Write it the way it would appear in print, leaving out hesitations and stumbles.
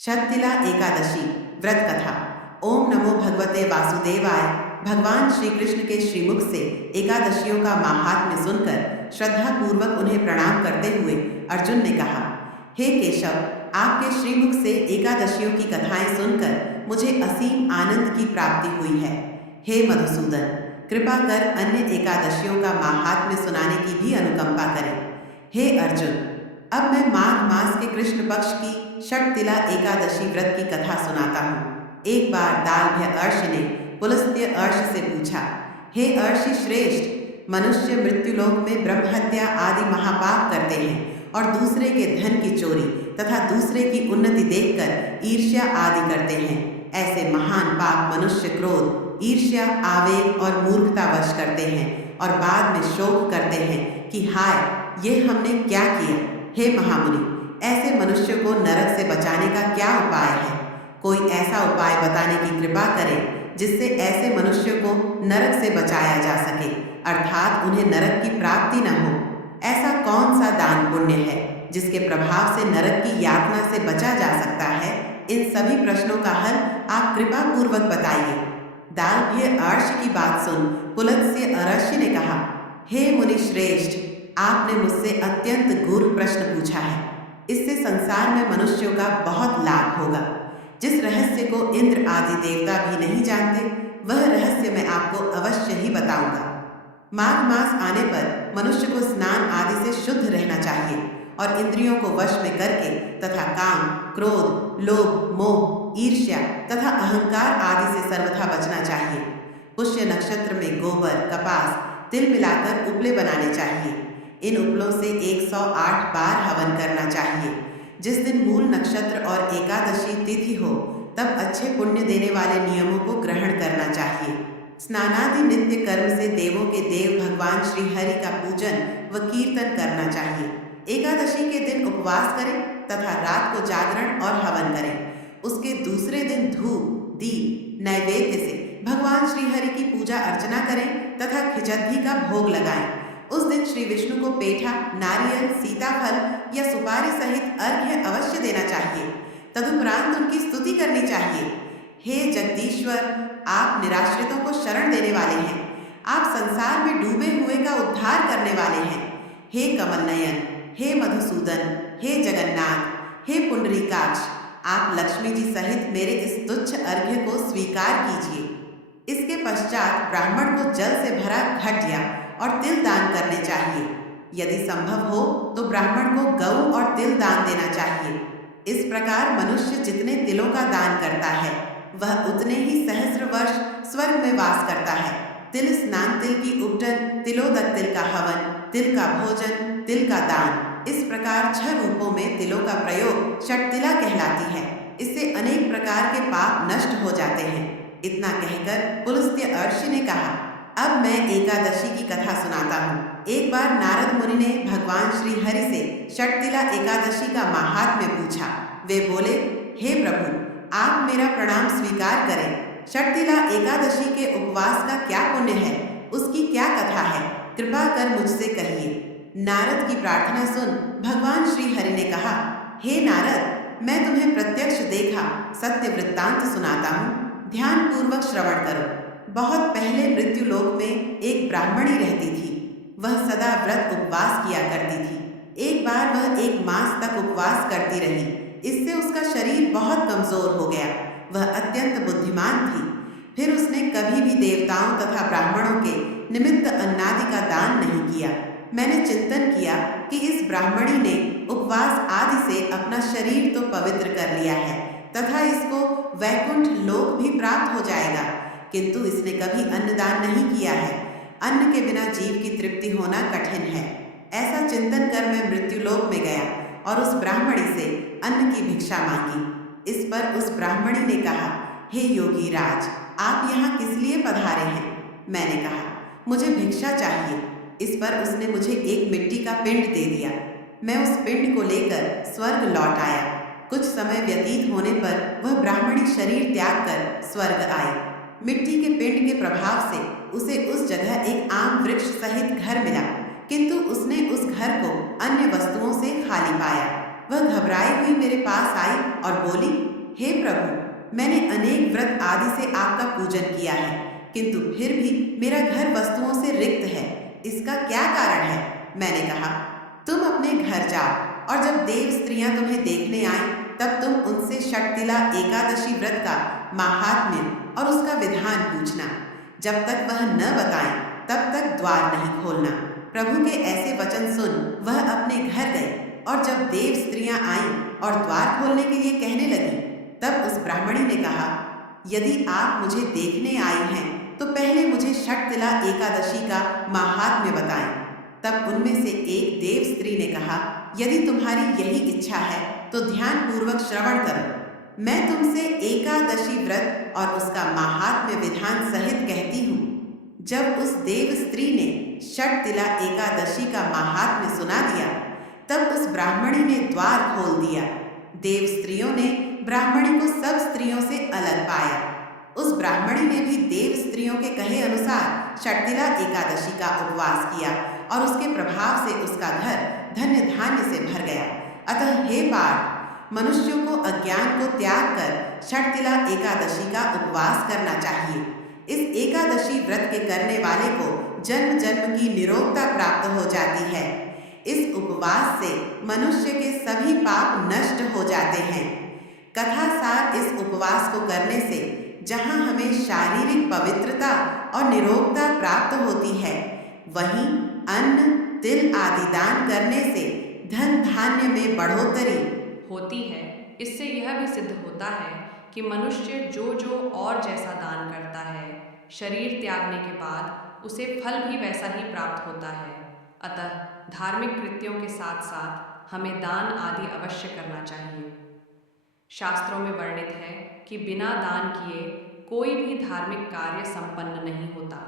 शक्तिला एकादशी व्रत कथा। ओम नमो भगवते वासुदेवाय। भगवान श्री कृष्ण के श्रीमुख से एकादशियों का माहात्म्य सुनकर श्रद्धा पूर्वक उन्हें प्रणाम करते हुए अर्जुन ने कहा, हे केशव, आपके श्रीमुख से एकादशियों की कथाएं सुनकर मुझे असीम आनंद की प्राप्ति हुई है। हे मधुसूदन, कृपा कर अन्य एकादशियों का माहात्म्य सुनाने की भी अनुकंपा करें। हे अर्जुन, अब मैं माघ मास के कृष्ण पक्ष की षटतिला एकादशी व्रत की कथा सुनाता हूँ। एक बार दालभ्य अर्ष ने पुलस्त्य अर्ष से पूछा, हे अर्षि श्रेष्ठ, मनुष्य मृत्युलोक में ब्रह्महत्या आदि महापाप करते हैं और दूसरे के धन की चोरी तथा दूसरे की उन्नति देखकर ईर्ष्या आदि करते हैं। ऐसे महान पाप मनुष्य क्रोध, ईर्ष्या, आवेग और मूर्खतावश करते हैं और बाद में शोक करते हैं कि हाय, ये हमने क्या किया। हे महामुनि, ऐसे मनुष्य को नरक से बचाने का क्या उपाय है? कोई ऐसा उपाय बताने की कृपा करें जिससे ऐसे मनुष्य को नरक से बचाया जा सके, अर्थात उन्हें नरक की प्राप्ति न हो। ऐसा कौन सा दान पुण्य है जिसके प्रभाव से नरक की यातना से बचा जा सकता है? इन सभी प्रश्नों का हल आप कृपा पूर्वक बताइए। दालभ्य अर्ष की बात सुन पुलत्स्य अर्षि ने कहा, हे मुनि श्रेष्ठ, आपने मुझसे अत्यंत गूढ़ प्रश्न पूछा है। इससे संसार में मनुष्यों का बहुत लाभ होगा। जिस रहस्य को इंद्र आदि देवता भी नहीं जानते, वह रहस्य मैं आपको अवश्य ही बताऊंगा। माघ मास आने पर मनुष्य को स्नान आदि से शुद्ध रहना चाहिए और इंद्रियों को वश में करके तथा काम, क्रोध, लोभ, मोह, ईर्ष्या तथा अहंकार आदि से सर्वथा बचना चाहिए। पुष्य नक्षत्र में गोबर, कपास, तिल मिलाकर उपले बनाने चाहिए। इन उपलों से 108 बार हवन करना चाहिए। जिस दिन मूल नक्षत्र और एकादशी तिथि हो, तब अच्छे पुण्य देने वाले नियमों को ग्रहण करना चाहिए। स्नानादि नित्य कर्म से देवों के देव भगवान श्री हरि का पूजन व कीर्तन करना चाहिए। एकादशी के दिन उपवास करें तथा रात को जागरण और हवन करें। उसके दूसरे दिन धूप, दीप, नैवेद्य से भगवान श्री हरि की पूजा अर्चना करें तथा खिचड़ी का भोग लगाएं। उस दिन श्री विष्णु को पेठा, नारियल, सीताफल या सुपारी सहित अर्घ्य अवश्य देना चाहिए। तदुपरांत उनकी स्तुति करनी चाहिए। हे जगदीश्वर, आप निराश्रितों को शरण देने वाले हैं। आप संसार में डूबे हुए का उद्धार करने वाले हैं। हे कमल नयन, हे मधुसूदन, हे जगन्नाथ, हे पुंडरीकाक्ष, आप लक्ष्मी जी सहित मेरे इस तुच्छ अर्घ्य को स्वीकार कीजिए। इसके पश्चात ब्राह्मण को जल से भरा घट्या और तिल दान करने चाहिए। यदि संभव हो तो ब्राह्मण को गऊ और तिल दान देना चाहिए। इस प्रकार मनुष्य जितने तिलों का दान करता है, वह उतने ही सहस्र वर्ष स्वर्ग में वास करता है। तिल स्नान, तिल की उपटन, तिलोदक तिल का हवन, तिल का भोजन, तिल का दान, इस प्रकार 6 रूपों में तिलों का प्रयोग षटतिला कहलाती है। इससे अनेक प्रकार के पाप नष्ट हो जाते हैं। इतना कहकर पुलस्त्य अर्षि ने कहा, अब मैं एकादशी की कथा सुनाता हूँ। एक बार नारद मुनि ने भगवान श्री हरि से षटतिला एकादशी का माहात्म्य पूछा। वे बोले, हे प्रभु, आप मेरा प्रणाम स्वीकार करें। षटतिला एकादशी के उपवास का क्या पुण्य है? उसकी क्या कथा है? कृपा कर मुझसे कहिए। नारद की प्रार्थना सुन भगवान श्री हरि ने कहा, हे नारद, मैं तुम्हें प्रत्यक्ष देखा सत्य वृत्तांत सुनाता हूँ। ध्यान पूर्वक श्रवण करो। बहुत पहले मृत्युलोक में एक ब्राह्मणी रहती थी। वह सदा व्रत उपवास किया करती थी। एक बार वह 1 मास तक उपवास करती रही। इससे उसका शरीर बहुत कमजोर हो गया। वह अत्यंत बुद्धिमान थी। फिर उसने कभी भी देवताओं तथा ब्राह्मणों के निमित्त अन्नादि का दान नहीं किया। मैंने चिंतन किया कि इस ब्राह्मणी ने उपवास आदि से अपना शरीर तो पवित्र कर लिया है तथा इसको वैकुंठ लोक भी प्राप्त हो जाएगा, किंतु इसने कभी अन्नदान नहीं किया है। अन्न के बिना जीव की तृप्ति होना कठिन है। ऐसा चिंतन कर मैं मृत्युलोक में गया और उस ब्राह्मणी से अन्न की भिक्षा मांगी। इस पर उस ब्राह्मणी ने कहा, हे योगी राज, आप यहाँ किस लिए पधारे हैं? मैंने कहा, मुझे भिक्षा चाहिए। इस पर उसने मुझे एक मिट्टी का पिंड दे दिया। मैं उस पिंड को लेकर स्वर्ग लौट आया। कुछ समय व्यतीत होने पर वह ब्राह्मणी शरीर त्याग कर स्वर्ग आई। मिट्टी के पिंड के प्रभाव से उसे उस जगह एक आम वृक्ष सहित घर मिला, किंतु उसने उस घर को अन्य वस्तुओं से खाली पाया। वह घबराई हुई मेरे पास आई और बोली, हे प्रभु, मैंने अनेक व्रत आदि से आपका पूजन किया है, किंतु फिर भी मेरा घर वस्तुओं से रिक्त है। इसका क्या कारण है? मैंने कहा, तुम अपने घर जाओ और जब देव स्त्रियां तुम्हें देखने आए तब तुम उनसे षटतिला एकादशी व्रत का माहात्म्य और उसका विधान पूछना। जब तक वह न बताएं तब तक द्वार नहीं खोलना। प्रभु के ऐसे वचन सुन वह अपने घर गई और जब देव स्त्रियां आईं और द्वार खोलने के लिए कहने लगी, तब उस ब्राह्मणी ने कहा, यदि आप मुझे देखने आई हैं तो पहले मुझे षटतिला एकादशी का माहात्म्य बताएं। तब उनमें से एक देव स्त्री ने कहा, यदि तुम्हारी यही इच्छा है तो ध्यान पूर्वक श्रवण करो। मैं तुमसे एकादशी व्रत और उसका माहात्म्य विधान सहित कहती हूँ। जब उस देव स्त्री ने षटतिला एकादशी का माहात्म्य सुना दिया तब उस ब्राह्मणी ने द्वार खोल दिया। देव स्त्रियों ने ब्राह्मणी को सब स्त्रियों से अलग पाया। उस ब्राह्मणी ने भी देव स्त्रियों के कहे अनुसार षटतिला एकादशी का उपवास किया और उसके प्रभाव से उसका घर धन्य धान्य से भर गया। अतः हे पार्थ, मनुष्यों को अज्ञान को त्याग कर षटतिला एकादशी का उपवास करना चाहिए। इस एकादशी व्रत के करने वाले को जन्म जन्म की निरोगता प्राप्त हो जाती है। इस उपवास से मनुष्य के सभी पाप नष्ट हो जाते हैं। कथा सार इस उपवास को करने से जहाँ हमें शारीरिक पवित्रता और निरोगता प्राप्त होती है, वहीं अन्न तिल आदि दान करने से धन धान्य में बढ़ोतरी होती है। इससे यह भी सिद्ध होता है कि मनुष्य जो जो और जैसा दान करता है, शरीर त्यागने के बाद उसे फल भी वैसा ही प्राप्त होता है। अतः धार्मिक कृत्यों के साथ साथ हमें दान आदि अवश्य करना चाहिए। शास्त्रों में वर्णित है कि बिना दान किए कोई भी धार्मिक कार्य संपन्न नहीं होता।